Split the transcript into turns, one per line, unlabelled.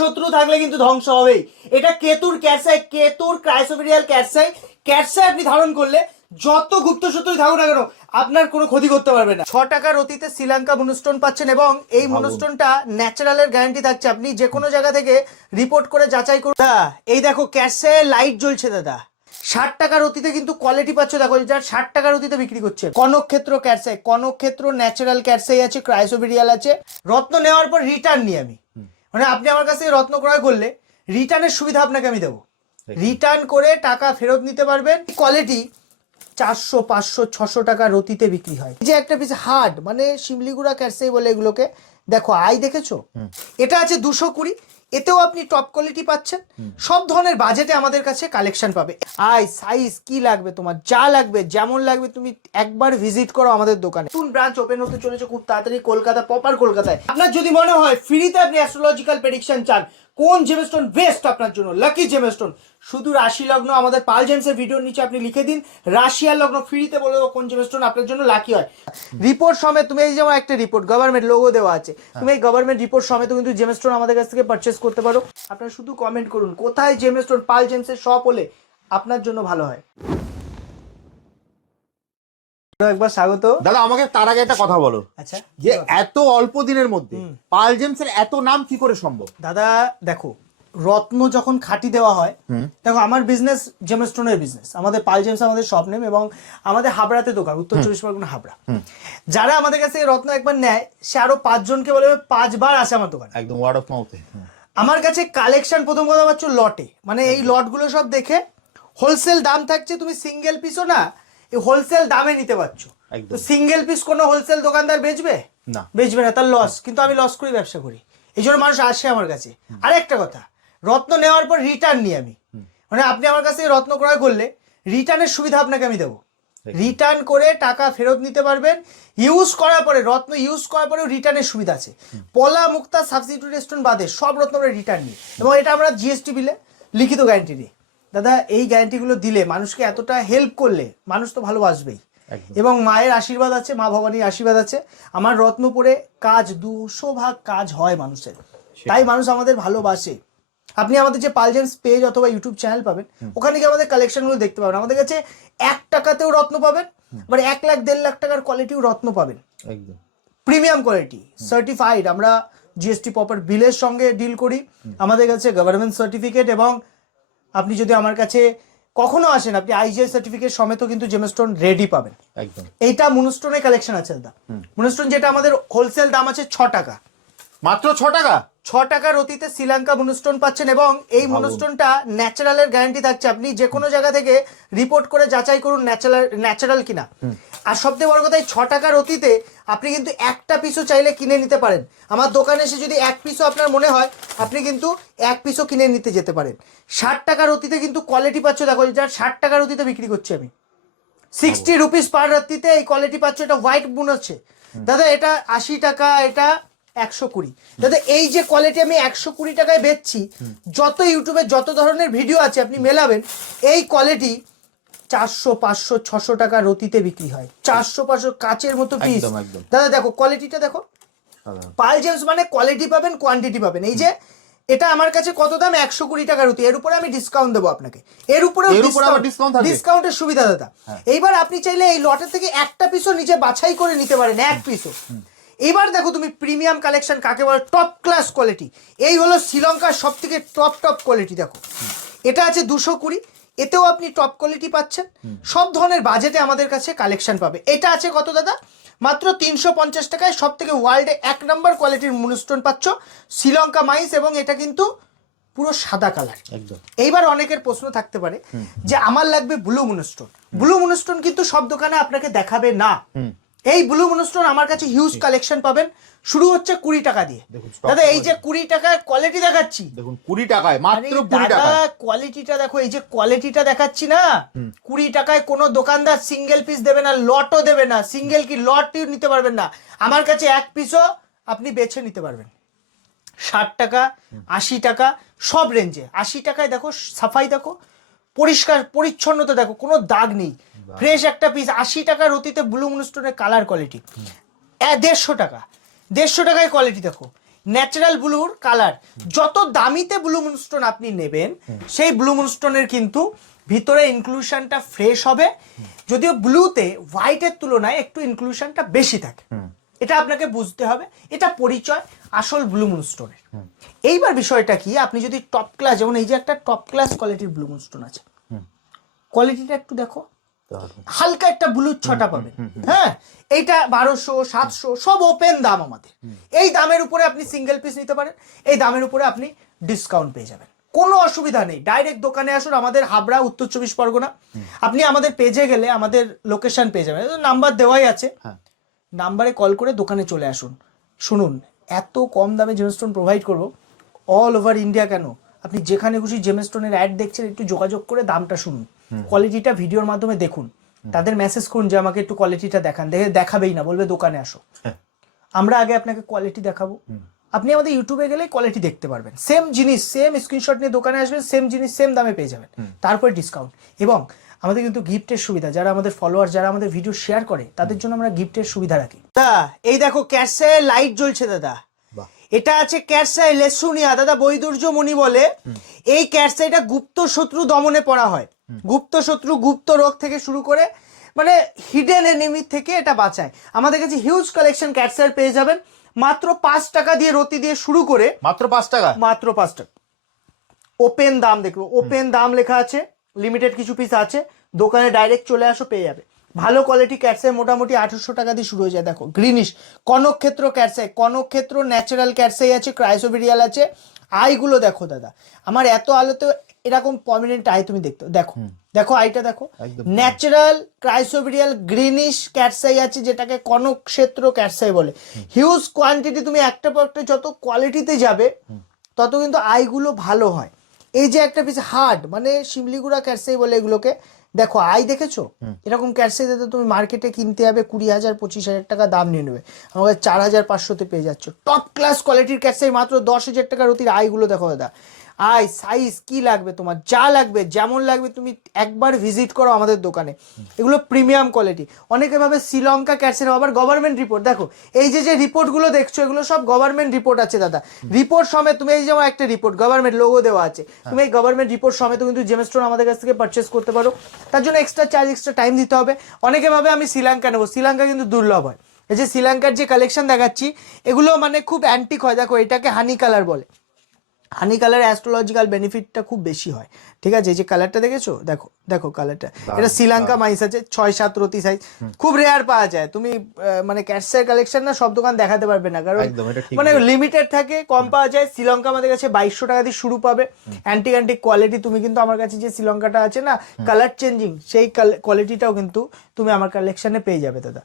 শত্রু থাকলে কিন্তু ধ্বংস হবেই। এটা কেতুর ক্যাটসাই কেতুর ক্রাইসোফিরিয়াল ক্যাটসাই ক্যাটসাই আপনি ধারণ করলে যত গুপ্ত শত্রুই থাকুক না কেন আপনার কোনো ক্ষতি করতে পারবে না। ছ টাকার অতীতে শ্রীলঙ্কা মনুস্টোন পাচ্ছেন এবং এই মনুস্টোনটা ন্যাচারালের গ্যারান্টি থাকছে। আপনি যে কোনো জায়গা থেকে রিপোর্ট করে যাচাই করুন। এই দেখো ক্যাটসে লাইট জ্বলছে দাদা। ষাট টাকার অতীতে কিন্তু কোয়ালিটি পাচ্ছ। দেখো যার ষাট টাকার অতীতে বিক্রি করছে। কনকক্ষেত্র ক্যাটসাই কনকক্ষেত্র ন্যাচারাল ক্যাটসাই আছে ক্রাইসোবেরিয়াল আছে। রত্ন নেওয়ার পর রিটার্ন নিই আমি। মানে আপনি আমার কাছে রত্ন ক্রয় করলে রিটার্নের সুবিধা আপনাকে আমি দেবো। রিটার্ন করে টাকা ফেরত নিতে পারবেন। কোয়ালিটি চারশো পাঁচশো ছশো টাকা রতিতে বিক্রি হয়। এই যে একটা পিস হার্ড মানে শিমলিগুড়া ক্যাটসাই বলে এগুলোকে। দেখো আই দেখেছ? এটা আছে দুশো কুড়ি এতেও আপনি টপ কোয়ালিটি পাচ্ছেন। সব ধরনের বাজেটে আমাদের কাছে কালেকশন পাবে। আই সাইজ কি লাগবে তোমার? যা লাগবে যেমন লাগবে তুমি একবার ভিজিট করো আমাদের দোকানে। নতুন ব্রাঞ্চ ওপেন হতে চলেছে খুব তাড়াতাড়ি কলকাতা প্রপার কলকাতায়। আপনার যদি মনে হয় ফ্রিতে আপনি অ্যাস্ট্রোলজিক্যাল প্রেডিকশন চান কোন জেমস্টোন বেস্ট আপনার জন্য? লাকি জেমস্টোন শুধু রাশি লগ্ন আমাদের পাল জেমসের ভিডিওর নিচে আপনি লিখে দিন। রাশিয়ার লগ্ন ফ্রিতে বলে কোন জেমস্টোন আপনার জন্য লাকি হয়। রিপোর্ট সমেত তুমি এই যেমন একটা রিপোর্ট গভর্নমেন্ট লোগো দেওয়া আছে। তুমি এই গভর্নমেন্ট রিপোর্ট সমেত কিন্তু জেমস্টোন আমাদের কাছ থেকে পারচেস করতে পারো। আপনারা শুধু কমেন্ট করুন কোথায় জেমস্টোন পাল জেমসের শপ হলে আপনার জন্য ভালো হয়। একবার স্বাগত।
দাদা আমাকে তার আগে একটা কথা বলো।
আচ্ছা
যে এত অল্প দিনের মধ্যে পাল জেমসের এত নাম কি করে সম্ভব?
দাদা দেখো রত্ন যখন খাঁটি দেওয়া হয় দেখো আমার বিজনেস জেমস্টোনের বিজনেস আমাদের পাল জেমস আমাদের শপ নেম এবং আমাদের হাবড়াতে দোকান উত্তর চব্বিশ পরগনা হাবড়া। যারা আমাদের কাছে রত্ন একবার নেয় সে আরও পাঁচজনকে বলে পাঁচবার আসে আমার দোকানে।
একদম ওয়ার্ড অফ মাউথে
আমার কাছে কালেকশন প্রথম কথা পাচ্ছ লটে মানে এই লটগুলো সব দেখে হোলসেল দাম থাকছে তুমি সিঙ্গেল পিসও না হোলসেল দামে নিতে পারছ। তো সিঙ্গেল পিস কোনো হোলসেল দোকানদার বেচবে?
না।
বেচবে না তার লস কিন্তু আমি লস করে ব্যবসা করি। এই জন্য মানুষ আসে আমার কাছে। আর একটা কথা রত্ন নেওয়ার পর রিটার্ন নিই আমি। মানে আপনি আমার কাছে রত্ন ক্রয় করলে রিটার্নের সুবিধা আপনাকে আমি দেবো। রিটার্ন করে টাকা ফেরত নিতে পারবেন। ইউজ করার পরে রত্ন ইউজ করার পরেও রিটার্নের সুবিধা আছে। পলা মুক্তা সাবস্টিটিউট স্টোন বাদে সব রত্ন আমরা রিটার্ন নিই। এবং এটা আমরা জিএসটি বিলে লিখিত গ্যারান্টি দিই দাদা এই গ্যারান্টিগুলো দিলে মানুষকে এতটা হেল্প করলে মানুষ তো ভালোবাসবেই। এবং মায়ের আশীর্বাদ আছে মা ভবানীর আশীর্বাদ আছে। আমার রত্ন পরে কাজ দুশো ভাগ কাজ হয় মানুষের। তাই মানুষ আমাদের ভালোবাসে। আপনি আমাদের যে পালজেন্স পেজ অথবা ইউটিউব চ্যানেল পাবেন ওখানে গিয়ে আমাদের কালেকশনগুলো দেখতে পাবেন। আমাদের কাছে এক টাকাতেও রত্ন পাবেন আবার এক লাখ দেড় লাখ টাকার কোয়ালিটিও রত্ন পাবেন।
একদম।
প্রিমিয়াম কোয়ালিটি সার্টিফাইড আমরা জিএসটি প্রপার বিলের সঙ্গে ডিল করি। আমাদের কাছে গভর্নমেন্ট সার্টিফিকেট এবং আপনি যদি আমার কাছে কখনো আসেন আপনি আইজিআই সার্টিফিকেট সমেত কিন্তু জেমস্টোন রেডি পাবেন।
একদম।
এইটা মুনস্টোনের কালেকশন আছে দাদা। মুনস্টোন যেটা আমাদের হোলসেল দাম আছে ছ টাকা।
মাত্র ছ টাকা?
ছ টাকার অতীতে শ্রীলঙ্কা মনুস্টোন পাচ্ছেন এবং এই মনুস্টোনটা ন্যাচারালের গ্যারান্টি থাকছে। আপনি যে কোনো জায়গা থেকে রিপোর্ট করে যাচাই করুন ন্যাচারাল ন্যাচারাল কিনা। আর সবথেকে বড় কথা এই ছ টাকার অতীতে আপনি কিন্তু একটা পিসও চাইলে কিনে নিতে পারেন। আমার দোকানে এসে যদি এক পিসও আপনার মনে হয় আপনি কিন্তু এক পিসও কিনে নিতে যেতে পারেন। ষাট টাকার অতীতে কিন্তু কোয়ালিটি পাচ্ছ দেখো যার ষাট টাকার অতীতে বিক্রি করছি আমি। সিক্সটি রুপিস পার রাত্রিতে এই কোয়ালিটি পাচ্ছ এটা হোয়াইট বুন আছে। দাদা এটা আশি টাকা এটা একশো কুড়ি। দাদা এই যে কোয়ালিটি আমি একশো কুড়ি টাকায় বেচছি যত ইউটিউবে যত ধরনের ভিডিও আছে আপনি মেলাবেন এই কোয়ালিটি চারশো পাঁচশো ছশো টাকা রতিতে বিক্রি হয়। চারশো পাঁচশো কাচের মতো পিস। দাদা দেখো কোয়ালিটিটা দেখো। পাল জেমস মানে কোয়ালিটি পাবেন কোয়ান্টিটি পাবেন। এই যে এটা আমার কাছে কত দাম? একশো কুড়ি টাকা রুটি এর উপরে আমি ডিসকাউন্ট দেবো আপনাকে। এর উপরে? ডিসকাউন্টের সুবিধা দাদা। এইবার আপনি চাইলে এই লটের থেকে একটা পিসও নিজে বাছাই করে নিতে পারেন এক পিসও এবার দেখো তুমি প্রিমিয়াম কালেকশন কাকে বলো? টপ ক্লাস কোয়ালিটি এই হলো শ্রীলঙ্কার সব থেকে টপ টপ কোয়ালিটি দেখো। এটা আছে দুশো কুড়ি এতেও আপনি টপ কোয়ালিটি পাচ্ছেন। সব ধরনের বাজেটে আমাদের কাছে কালেকশন পাবে। এটা আছে কত দাদা? মাত্র তিনশো পঞ্চাশ টাকায় সব থেকে ওয়ার্ল্ডে এক নম্বর কোয়ালিটির মুনস্টোন পাচ্ছ। শ্রীলঙ্কা মাইস এবং এটা কিন্তু পুরো সাদা কালার
একদম।
এইবার অনেকের প্রশ্ন থাকতে পারে যে আমার লাগবে ব্লু মুনস্টোন ব্লু মুনস্টোন কিন্তু সব দোকানে আপনাকে দেখাবে না। এই ব্লু মুনস্টোন আমার কাছে হিউজ কালেকশন পাবেন। শুরু হচ্ছে কুড়ি টাকা দিয়ে। দাদা এই যে কুড়ি টাকায় কোয়ালিটি দেখাচ্ছি।
দেখুন কুড়ি টাকায় মাত্র কুড়ি টাকায়।
কোয়ালিটিটা দেখো এই যে কোয়ালিটিটা দেখাচ্ছি না কুড়ি টাকায় কোনো দোকানদার সিঙ্গেল পিস দেবে না লটও দেবে না সিঙ্গেল কি লটও নিতে পারবেন না। আমার কাছে এক পিসও আপনি বেছে নিতে পারবেন। ষাট টাকা আশি টাকা সব রেঞ্জে আশি টাকায় দেখো সাফাই দেখো পরিষ্কার পরিচ্ছন্নতা দেখো কোনো দাগ নেই। ফ্রেশ একটা পিস আশি টাকার অতীতে ব্লু মুনস্টোনের কালার কোয়ালিটি দেড়শো টাকা। দেড়শো টাকায় কোয়ালিটি দেখো। ন্যাচারাল ব্লুর কালার যত দামিতে ব্লু মুনস্টোন আপনি নেবেন সেই ব্লু মুনস্টোনের কিন্তু ভিতরে ইনক্লুশনটা ফ্রেশ হবে। যদিও ব্লুতে হোয়াইটের তুলনায় একটু ইনক্লুশনটা বেশি থাকে। এটা আপনাকে বুঝতে হবে। এটা পরিচয় আসল ব্লু মুনস্টোনের এইবার বিষয়টা কি? আপনি যদি টপ ক্লাস যেমন এই যে একটা টপ ক্লাস কোয়ালিটির ব্লু মুনস্টোন আছে। কোয়ালিটিটা একটু দেখো। হালকা একটা ব্লু ছটা পাবেন। হ্যাঁ? এইটা বারোশো সাতশো সব ওপেন দাম আমাদের। এই দামের উপরে আপনি সিঙ্গেল পিস নিতে পারেন। এই দামের উপরে আপনি ডিসকাউন্ট পেয়ে যাবেন। কোনো অসুবিধা নেই। ডাইরেক্ট দোকানে আসুন আমাদের হাবড়া উত্তর চব্বিশ পরগনা। আপনি আমাদের পেজে গেলে আমাদের লোকেশন পেয়ে যাবেন। নাম্বার দেওয়াই আছে।
হ্যাঁ।
নাম্বারে কল করে দোকানে চলে আসুন। শুনুন এত কম দামে জেমস্টোন প্রোভাইড করব? অল ওভার ইন্ডিয়া কেন? আপনি যেখানে খুশি জেমস্টোনের অ্যাড দেখছেন একটু যোগাযোগ করে দামটা শুনুন। কোয়ালিটিটা ভিডিওর মাধ্যমে দেখুন। তাদের মেসেজ করুন যে আমাকে একটু কোয়ালিটিটা দেখান। দেখে দেখাবেই না বলবে দোকানে আসো।
হ্যাঁ।
আমরা আগে আপনাকে কোয়ালিটি দেখাবো। আপনি আমাদের ইউটিউবে গেলে কোয়ালিটি দেখতে পারবেন। সেম জিনিস সেম স্ক্রিনশট নিয়ে দোকানে আসবেন সেম জিনিস সেম দামে পেয়ে যাবেন। তারপরে ডিসকাউন্ট এবং আমাদের কিন্তু গিফটের সুবিধা যারা আমাদের ফলোয়ার যারা আমাদের ভিডিও শেয়ার করে তাদের জন্য আমরা গিফটের সুবিধা রাখি। দাদা এই দেখো ক্যাশে লাইট জ্বলছে দাদা। এটা আছে ক্যাটসাই লেসুনিয়া দাদা বৈদুর্য মণি বলে এই ক্যাটসাইটা গুপ্ত শত্রু দমনে পড়া হয়। গুপ্ত শত্রু গুপ্ত রোগ থেকে শুরু করে মানে হিডেন এনিমি থেকে এটা বাঁচায়। আমাদের কাছে হিউজ কালেকশন ক্যাটসাইর পেয়ে যাবেন। মাত্র পাঁচ টাকা দিয়ে রতি দিয়ে শুরু করে
মাত্র পাঁচ টাকা?
মাত্র পাঁচ টাকা। ওপেন দাম দেখব ওপেন দাম লেখা আছে লিমিটেড কিছু পিস আছে দোকানে ডাইরেক্ট চলে আসো পেয়ে যাবে। ভালো কোয়ালিটি ক্যাটসাই মোটামুটি আঠারোশো টাকা দিয়ে শুরু হয়ে যায়। দেখো গ্রিনিশ কনকক্ষেত্র ক্যাটসাই কনকক্ষেত্র ন্যাচারাল ক্যাটসাই আছে ক্রাইসোবেরিয়াল আছে। আইগুলো দেখো দাদা আমার এত আলোতে এরকম প্রমিনেন্ট আই তুমি দেখতে দেখো দেখো আইটা দেখো। ন্যাচারাল ক্রাইসোবেরিয়াল গ্রিনিশ ক্যাটসাই আছে যেটাকে কনকক্ষেত্র ক্যাটসাই বলে। হিউজ কোয়ান্টিটি তুমি একটা পর একটা যত কোয়ালিটিতে যাবে তত কিন্তু আইগুলো ভালো হয়। এই যে একটা পিস হার্ড মানে শিমলিগুড়া ক্যাটসাই বলে এগুলোকে দেখো আই দেখেছ? এরকম ক্যাটসাই দিতে তুমি মার্কেটে কিনতে হবে কুড়ি হাজার পঁচিশ হাজার টাকা দাম নিয়ে নেবে। আমাকে চার হাজার পাঁচশোতে পেয়ে যাচ্ছ। টপ ক্লাস কোয়ালিটির ক্যাটসাই মাত্র দশ হাজার টাকার অতির আইগুলো দেখো দাদা। আই সাইজ কি লাগবে তোমার? যা লাগবে যেমন লাগবে তুমি একবার ভিজিট করো আমাদের দোকানে। এগুলো প্রিমিয়াম কোয়ালিটি অনেকে ভাবে শ্রীলঙ্কা ক্যাটসের আবার গভর্নমেন্ট রিপোর্ট দেখো এই যে যে রিপোর্টগুলো দেখছ এগুলো সব গভর্নমেন্ট রিপোর্ট আছে দাদা। রিপোর্ট সমেত তুমি এই যেমন একটা রিপোর্ট গভর্নমেন্ট লোগো দেওয়া আছে। তুমি এই গভর্নমেন্ট রিপোর্ট সমেত কিন্তু জেমস্টোন আমাদের কাছ থেকে পারচেস করতে পারো। তার জন্য এক্সট্রা চার্জ এক্সট্রা টাইম দিতে হবে। অনেকে ভাবে আমি শ্রীলঙ্কা নেব। শ্রীলঙ্কা কিন্তু দুর্লভ হয়। এই যে শ্রীলঙ্কার যে কালেকশন দেখাচ্ছি এগুলো মানে খুব অ্যান্টিক হয়। দেখো এটাকে হানি কালার বলে। হানি কালার অ্যাস্ট্রোলজিক্যাল বেনিফিটটা খুব বেশি হয়। ঠিক আছে? এই যে কালারটা দেখেছ? দেখো দেখো কালারটা এটা শ্রীলঙ্কা মাইস আছে ছয় সাত রতি সাইজ খুব রেয়ার পাওয়া যায়। তুমি মানে ক্যাটসের কালেকশন না সব দোকান দেখাতে পারবে না। কারণ মানে লিমিটেড থাকে কম পাওয়া যায়। শ্রীলঙ্কা আমাদের কাছে বাইশশো টাকা দিয়ে শুরু পাবে। অ্যান্টিক অ্যান্টিক কোয়ালিটি তুমি কিন্তু আমার কাছে যে শ্রীলঙ্কাটা আছে না কালার চেঞ্জিং সেই কোয়ালিটিটাও কিন্তু তুমি আমার কালেকশনে পেয়ে যাবে দাদা।